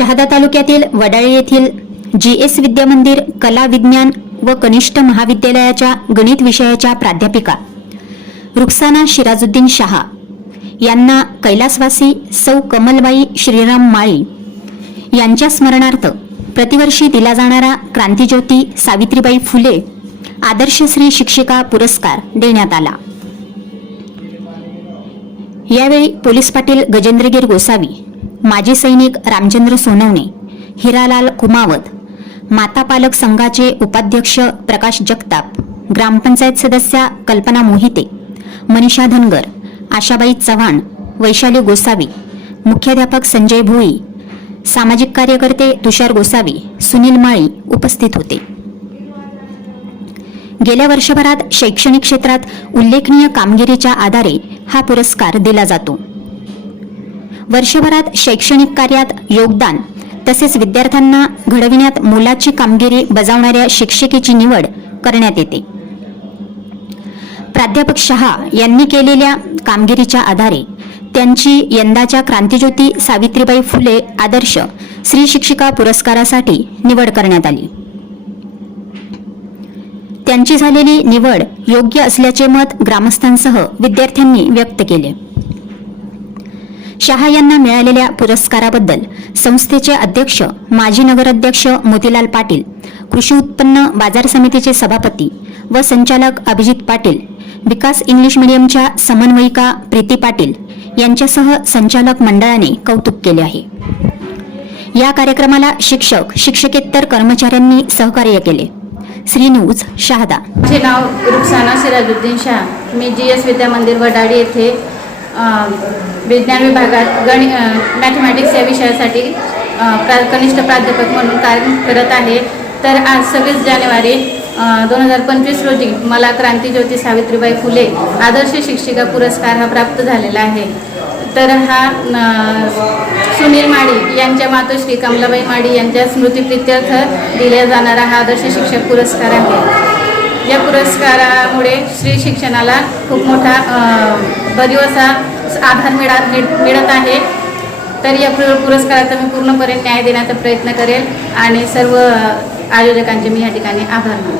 शहादा तालुक्यातील वडाळे येथील G S विद्यामंदिर कला विज्ञान व कनिष्ठ महाविद्यालयाच्या गणित विषयाच्या प्राध्यापिका रुक्साना शिराजुद्दीन शहा यांना कैलासवासी सौ कमलबाई श्रीराम माळी यांच्या स्मरणार्थ प्रतिवर्षी दिला जाणारा क्रांतीज्योती सावित्रीबाई फुले आदर्श श्री शिक्षिका पुरस्कार देण्यात आला. यावेळी पोलीस पाटील गजेंद्रगीर गोसावी माजी सैनिक रामचंद्र सोनवणे हिरालाल कुमावत माता पालक संघाचे उपाध्यक्ष प्रकाश जगताप ग्रामपंचायत सदस्या कल्पना मोहिते मनीषा धनगर आशाबाई चव्हाण वैशाली गोसावी मुख्याध्यापक संजय भोई सामाजिक कार्यकर्ते तुषार गोसावी सुनील माळी उपस्थित होते. गेल्या वर्षभरात शैक्षणिक क्षेत्रात उल्लेखनीय कामगिरीच्या आधारे हा पुरस्कार दिला जातो. वर्षभरात शैक्षणिक कार्यात योगदान तसेच विद्यार्थ्यांना घडविण्यात मोलाची कामगिरी बजावणाऱ्या शिक्षिकेची निवड करण्यात येते. प्राध्यापक शहा यांनी केलेल्या कामगिरीच्या आधारे त्यांची यंदाच्या क्रांतिज्योती सावित्रीबाई फुले आदर्श स्त्री शिक्षिका पुरस्कारासाठी निवड करण्यात आली. त्यांची झालेली निवड योग्य असल्याचे मत ग्रामस्थांसह विद्यार्थ्यांनी व्यक्त केले. शहा यांना मिळालेल्या पुरस्काराबद्दल संस्थेचे अध्यक्ष माजी नगराध्यक्ष मोतीलाल पाटील कृषी उत्पन्न बाजार समितीचे सभापती व संचालक अभिजित पाटील विकास इंग्लिश मीडियमच्या समन्वयिका प्रीती पाटील यांच्यासह संचालक मंडळाने कौतुक केले आहे. या कार्यक्रमाला शिक्षक शिक्षकेतर कर्मचाऱ्यांनी सहकार्य केले. श्री न्यूज शहादा. माझे नाव रुखसाना सिराजुद्दीन शाह. मी जी एस विद्या मंदिर वडाडी येथे विज्ञान विभागात गणि मॅथमॅटिक्स या विषयासाठी प्रा कनिष्ठ प्राध्यापक म्हणून कार्य करत आहे. तर आज सव्वीस जानेवारी दोन हजार पंचवीस रोजी मला क्रांतीज्योती सावित्रीबाई फुले आदर्श शिक्षिका पुरस्कार हा प्राप्त झालेला आहे. तर हा सुनील माडी यांच्या मातोश्री कमलाबाई माडी यांच्या स्मृतिप्रित्यर्थ दिला जाणारा हा आदर्श शिक्षक पुरस्कार आहे. या पुरस्कारामुळे स्त्री शिक्षणाला खूप मोठा अ, भरीव असा आधार मिळा मिळ- मिळत आहे. तर या पुरस्काराचा मी पूर्णपणे न्याय देण्याचा प्रयत्न करेल आणि सर्व आयोजकांचे मी या ठिकाणी आभार मानतो.